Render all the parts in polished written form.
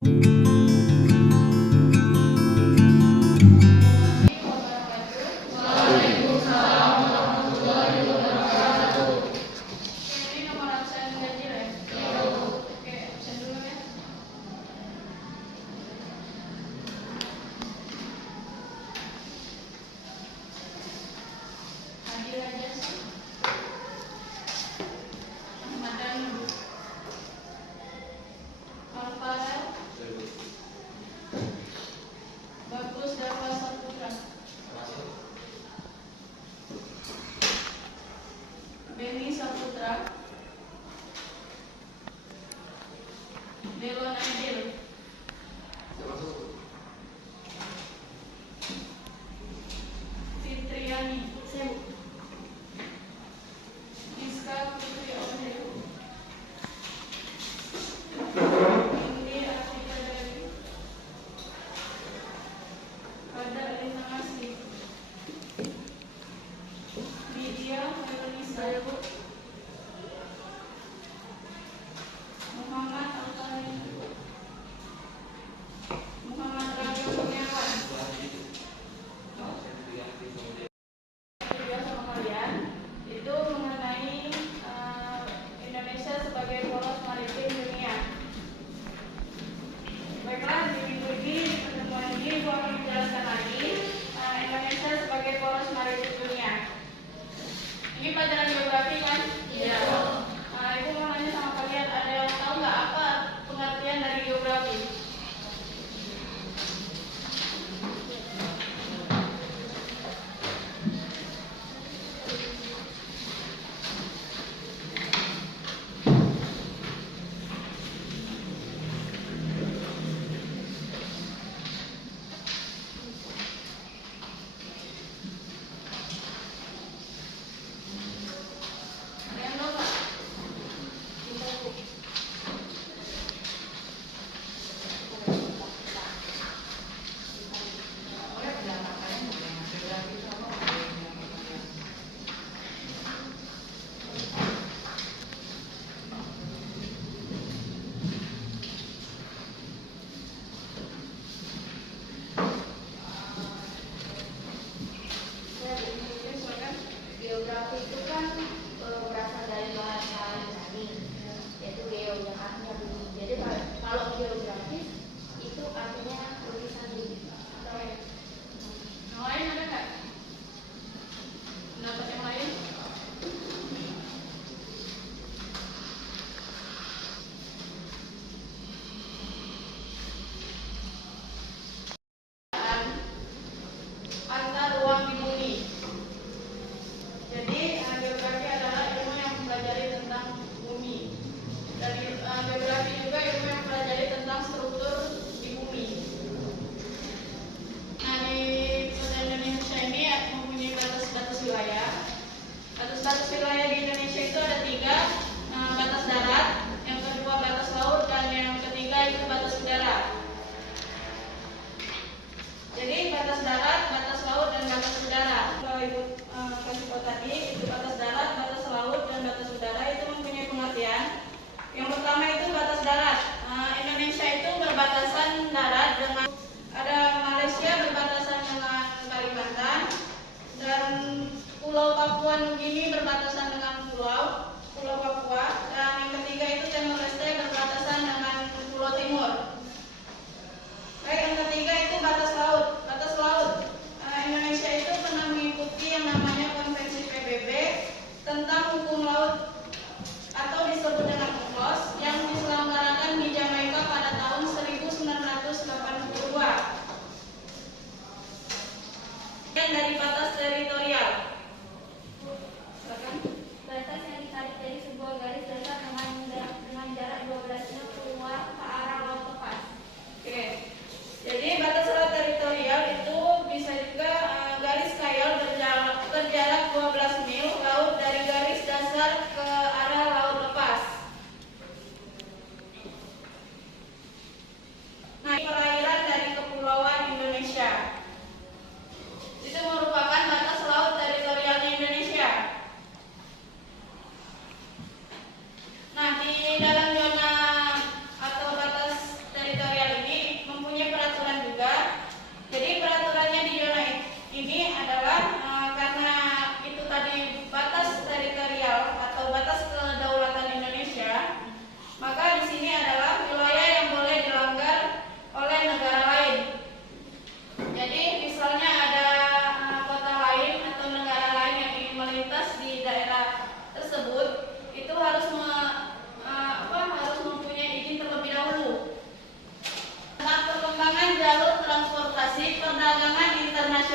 Ini nomor absen ganjil ya? Oke, absen dulu ya. Hadir aja sih. Ahmad Danu. Alfarel.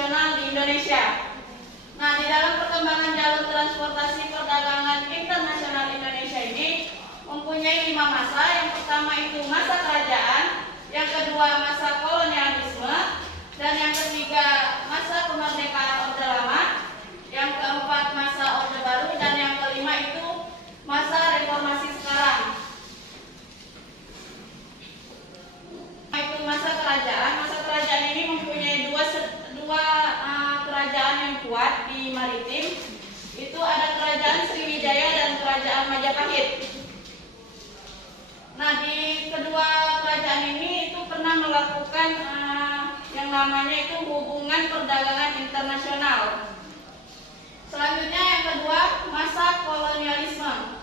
internasional di Indonesia. Nah, di dalam perkembangan jalur transportasi perdagangan internasional Indonesia ini mempunyai 5 masa. Yang pertama itu masa kerajaan, yang kedua masa kolonialisme, dan yang ketiga masa kemerdekaan Orde Lama, yang keempat masa Orde Baru, dan yang kelima itu masa reformasi sekarang. Itu masa kerajaan. Masa kerajaan ini mempunyai dua kerajaan yang kuat di maritim. Itu ada kerajaan Sriwijaya dan kerajaan Majapahit. Nah, di kedua kerajaan ini itu pernah melakukan yang namanya itu hubungan perdagangan internasional. Selanjutnya yang kedua masa kolonialisme.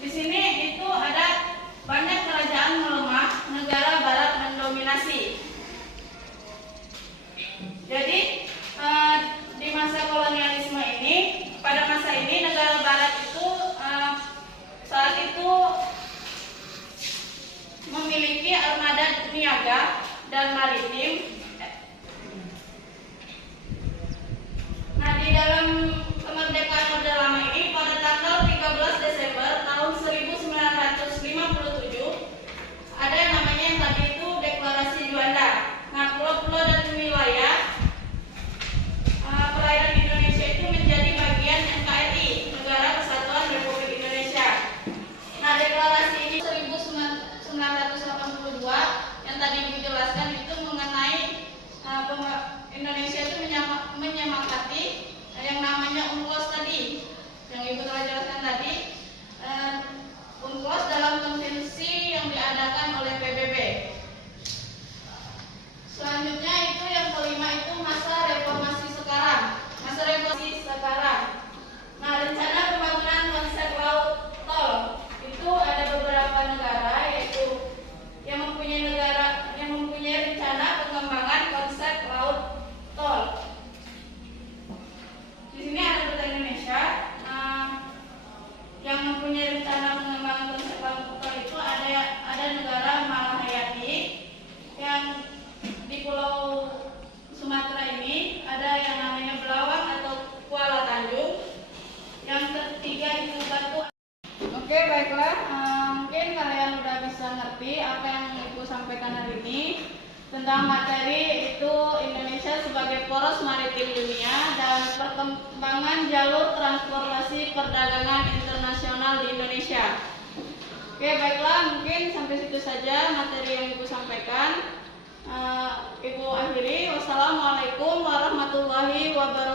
Di sini itu ada banyak kerajaan melemah, negara barat mendominasi. Jadi di masa kolonialisme ini, pada masa ini negara barat itu saat itu memiliki armada niaga dan maritim. Nah, di dalam kemerdekaan Orde Lama ini pada tanggal 13 Desember tahun 1957 ada yang namanya yang tadi itu Deklarasi Juanda. Nah, pulau-pulau dan wilayah perairan Indonesia itu menjadi bagian NKRI, Negara Kesatuan Republik Indonesia. Nah, deklarasi ini 1982 yang tadi dijelaskan itu mengenai Indonesia itu menyemangati yang namanya UNCLOS tadi, yang Ibu telah jelaskan tadi. UNCLOS dalam konvensi yang diadakan oleh PBB. Selanjutnya itu yang kelima itu masa reformasi sekarang. Masa reformasi sekarang. Nah, rencana pembangunan konsep laut tol itu ada beberapa negara yaitu yang mempunyai rencana pengembangan konsep laut tol. Di sini ada Kota Indonesia. Yang mempunyai rencana pengembangan konsep laut tol itu ada negara Malahayati, yang di Pulau Sumatera ini ada yang namanya Belawang atau Kuala Tanjung. Yang ketiga itu Batu. Oke, baiklah, mungkin kalian udah bisa ngerti apa yang Ibu sampaikan hari ini tentang materi itu Indonesia sebagai poros maritim dunia dan perkembangan jalur transportasi perdagangan internasional di Indonesia. Oke, baiklah, mungkin sampai situ saja materi yang Ibu sampaikan. Ibu akhiri, wassalamualaikum warahmatullahi wabarakatuh.